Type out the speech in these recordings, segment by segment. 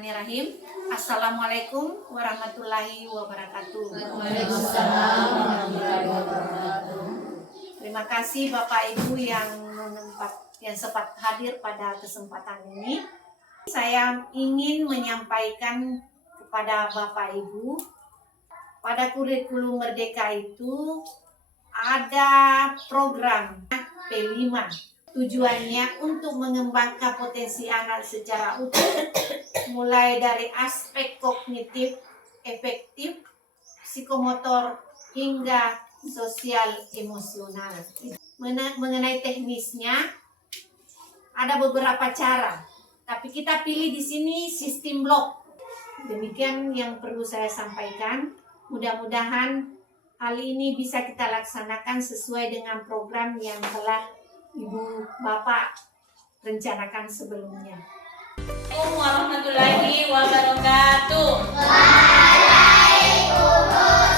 Bismillahirrahmanirrahim. Assalamualaikum warahmatullahi wabarakatuh. Waalaikumsalam warahmatullahi wabarakatuh. Terima kasih Bapak Ibu yang sempat hadir pada kesempatan ini. Saya ingin menyampaikan kepada Bapak Ibu, pada kurikulum Merdeka itu ada program P5. Tujuannya untuk mengembangkan potensi anak secara utuh, mulai dari aspek kognitif, efektif, psikomotor, hingga sosial emosional. Mengenai teknisnya, ada beberapa cara, tapi kita pilih di sini sistem blok. Demikian yang perlu saya sampaikan. Mudah-mudahan hal ini bisa kita laksanakan sesuai dengan program yang telah Ibu Bapak rencanakan sebelumnya. Assalamualaikum warahmatullahi wabarakatuh. Waalaikumsalam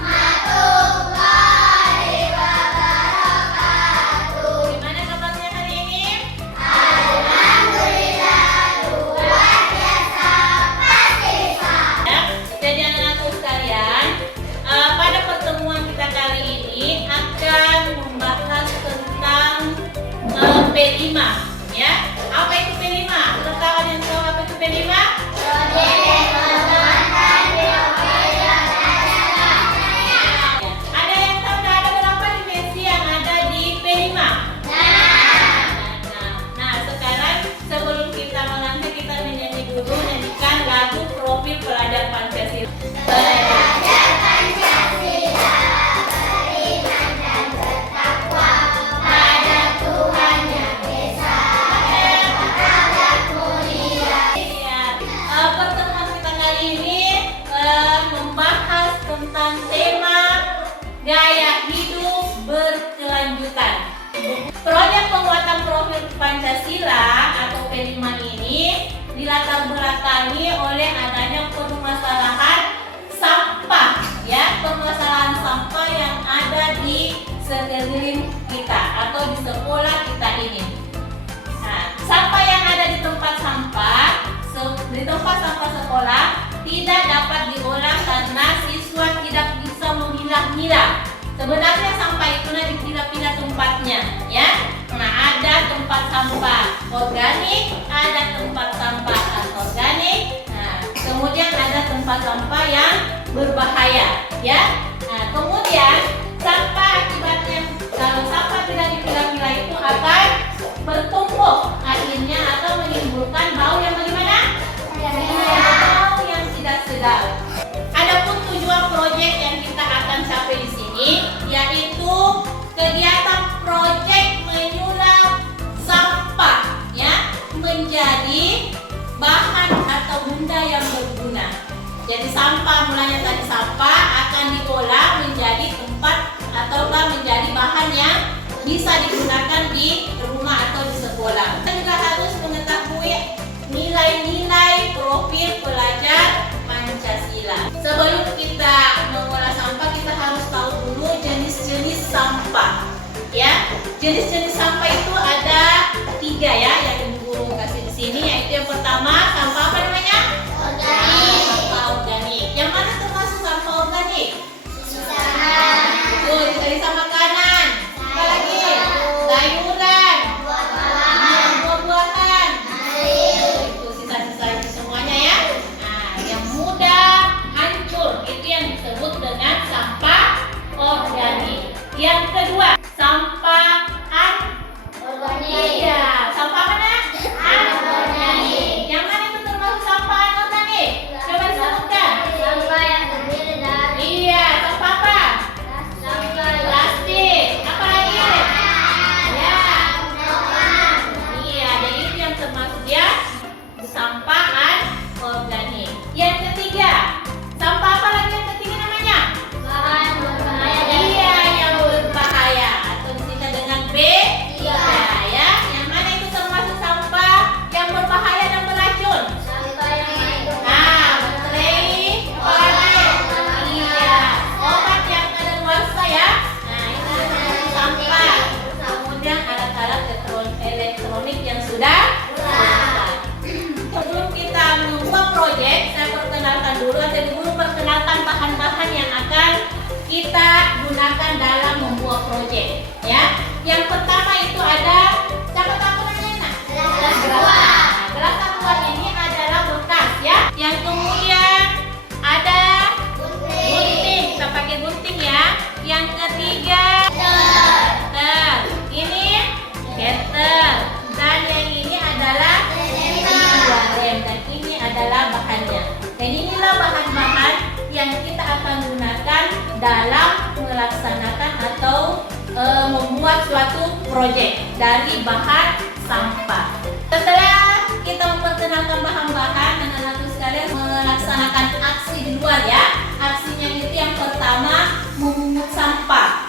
warahmatullahi wabarakatuh. Gimana kabarnya hari ini? Alhamdulillah luar biasa pasti bisa. Ya, jadi anak-anakku sekalian, pada pertemuan kita kali ini akan membahas tentang P5, ya. Apa itu P5? Tahu kalian tahu apa itu P5? Ada yang tahu ada berapa dimensi yang ada di P5? Nah, sekarang sebelum kita mengantar, kita menyanyi dulu, nyanyikan lagu Profil Pelajar Pancasila. Belajar Pancasila, beriman dan bertakwa pada Tuhan Yang Esa, berakhlak mulia. Pertemuan kita kali ini membahas tentang tema gaya hidup berkelanjutan. Proyek pembuatan profil Pancasila atau P5 ini dilatar belakangi oleh adanya permasalahan sampah, ya, permasalahan sampah yang ada di sekeliling kita atau di sekolah kita ini. Nah, sampah yang ada di tempat sampah sekolah tidak dapat diolah karena siswa tidak bisa memilah-milah. Sebenarnya sampah itu dipilah-pilah tempatnya, ya. Nah, ada tempat sampah organik, ada tempat sampah anorganik. Nah, kemudian ada tempat sampah yang berbahaya, ya. Nah, kemudian sampah akibatnya kalau sampah tidak dipilah-pilah itu akan bertumpuk akhirnya atau menimbulkan bau yang bagaimana? Bau yang tidak sedap. Adapun tujuan proyek yang kita akan capai di sini yaitu kegiatan proyek menyulap sampah, ya, menjadi bahan atau benda yang berguna. Jadi sampah, mulanya tadi sampah akan diolah menjadi tempat ataukah menjadi bahan yang bisa digunakan di rumah atau di sekolah. Kita juga harus mengetahui nilai-nilai profil pelajar Pancasila. Sebelum kita mengolah sampah, kita harus tahu dulu jenis-jenis sampah, ya. Jenis-jenis sampah itu ada 3, ya, yang Ibu Guru kasih di sini, yaitu yang pertama sampah apa namanya? Organik. Sampah organik. Yang mana termasuk sampah organik? Sayuran. Betul, dari sama makanan. Apa lagi? Sayuran. saya perkenalkan dulu atau Ibu Guru perkenalkan bahan-bahan yang akan kita gunakan dalam membuat proyek ya. Yang pertama itu ada, siapa tahu namanya? Gelas aqua. Nah, gelas aqua ini adalah bekas ya. Yang kemudian ada gunting, kita pakai gunting ya. Yang ketiga cutter, ini cutter, dan yang ini adalah lem, dan ini adalah bahannya. Dan inilah bahan-bahan yang kita akan gunakan dalam melaksanakan atau membuat suatu proyek dari bahan sampah. Setelah kita memperkenalkan bahan-bahan, anak-anakku sekalian melaksanakan aksi di luar ya. Aksinya itu yang pertama memungut sampah.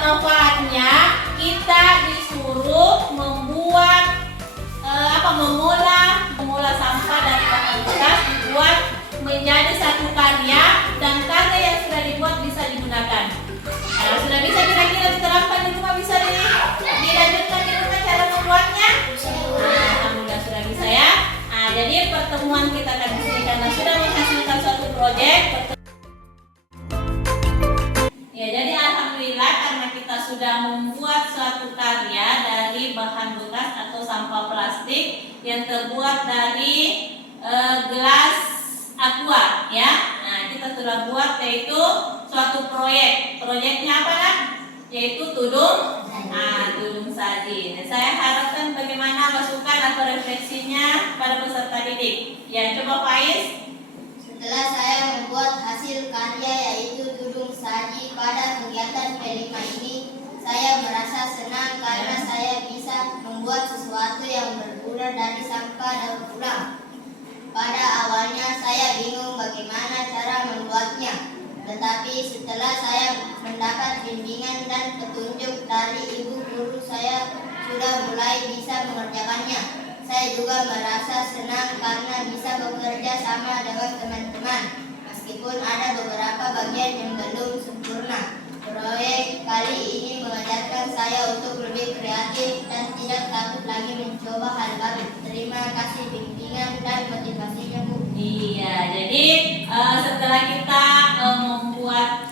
bermanfaatnya kita disuruh membuat mengolah sampah dari bahan bekas dibuat menjadi satu karya, dan karya yang sudah dibuat bisa digunakan. Nah, sudah bisa kira-kira diterapkan di rumah, bisa dilanjutkan di rumah cara membuatnya. Nah, alhamdulillah sudah bisa ya. Nah, jadi pertemuan kita kali ini karena sudah menghasilkan suatu proyek. Ya, jadi alhamdulillah karena kita sudah membuat suatu karya dari bahan bekas atau sampah plastik yang terbuat dari gelas aqua ya. Nah, kita sudah buat yaitu suatu proyek. Proyeknya apa kan? Yaitu tudung saji. Nah, saya harapkan bagaimana masukan atau refleksinya pada peserta didik. Ya, coba Faiz. Setelah saya membuat hasil karya yaitu tudung saji pada kegiatan P5 ini, saya merasa senang karena saya bisa membuat sesuatu yang berguna dari sampah daur ulang. Pada awalnya saya bingung bagaimana cara membuatnya, tetapi setelah saya mendapat bimbingan dan petunjuk dari ibu guru, saya sudah mulai bisa mengerjakannya. Saya juga merasa senang karena bisa bekerja sama dengan teman-teman, meskipun ada beberapa bagian yang belum sempurna. Proyek kali ini mengajarkan saya untuk lebih kreatif dan tidak takut lagi mencoba hal baru. Terima kasih bimbingan dan motivasinya, Bu. Iya, jadi setelah kita membuat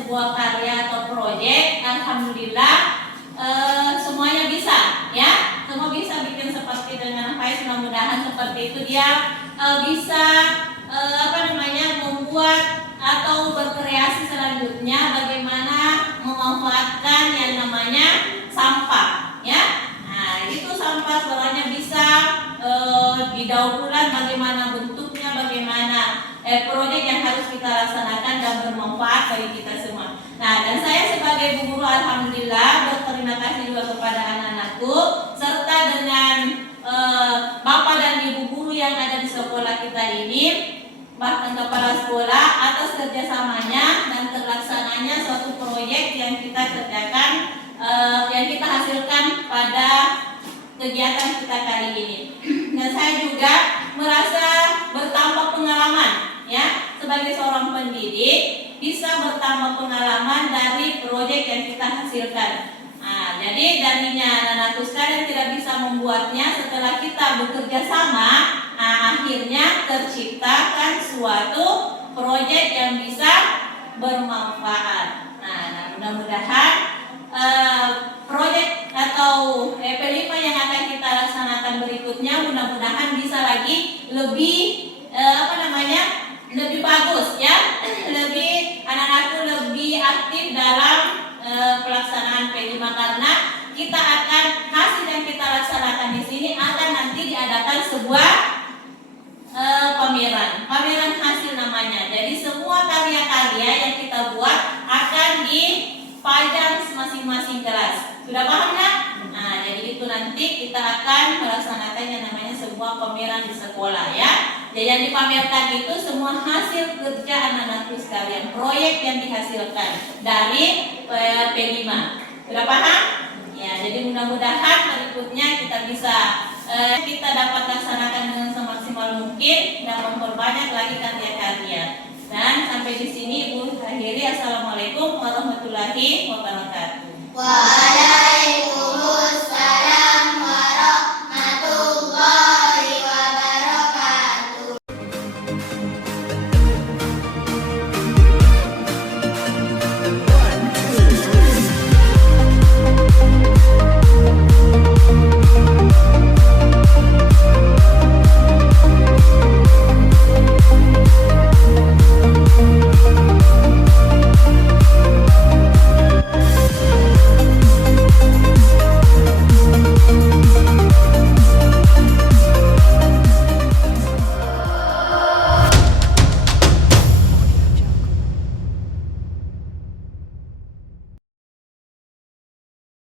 sebuah karya atau proyek, alhamdulillah semuanya bisa ya. Semua bisa bikin seperti dengan Faiz, mudah-mudahan seperti itu dia bisa membuat atau berkreasi selanjutnya bagaimana memanfaatkan yang namanya sampah ya. Nah, itu sampah sebenarnya bisa didaur ulang, bagaimana bentuknya, bagaimana proyek yang harus kita laksanakan dan bermanfaat bagi kita semua. Nah, dan saya sebagai bu guru alhamdulillah berterima kasih juga kepada anak-anakku serta dengan bapak dan ibu guru yang ada di sekolah kita ini, bahkan kepala sekolah atas kerjasamanya dan terlaksananya suatu proyek yang kita kerjakan, yang kita hasilkan pada kegiatan kita kali ini. Dan saya juga merasa bertambah pengalaman ya, sebagai seorang pendidik bisa bertambah pengalaman dari proyek yang kita hasilkan. Nah, jadi darinya anak-anakku sekalian tidak bisa membuatnya, setelah kita bekerja sama, akhirnya terciptakan suatu proyek yang bisa bermanfaat. Nah, mudah-mudahan proyek atau P5 yang akan kita laksanakan berikutnya mudah-mudahan bisa lagi lebih lebih bagus ya, lebih anak-anakku lebih aktif dalam pelaksanaan P5, karena kita akan hasil yang kita laksanakan di sini akan nanti diadakan sebuah pameran hasil namanya. Jadi semua karya-karya yang kita buat akan dipajang masing-masing kelas. Sudah paham kan? Nah, jadi itu nanti kita akan melaksanakan yang namanya sebuah pameran di sekolah ya. Jadi yang dipamerkan itu semua hasil kerja anak-anakku sekalian, proyek yang dihasilkan dari P5. Sudah paham? Ya, jadi mudah-mudahan berikutnya kita dapat laksanakan dengan semaksimal mungkin dan memperbanyak lagi karya-karya. Dan sampai di sini Ibu akhiri. Assalamualaikum warahmatullahi